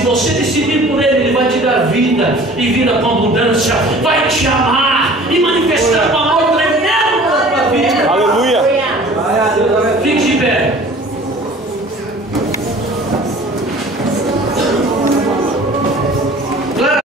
se você decidir por Ele, Ele vai te dar vida, e vida com abundância, vai te amar.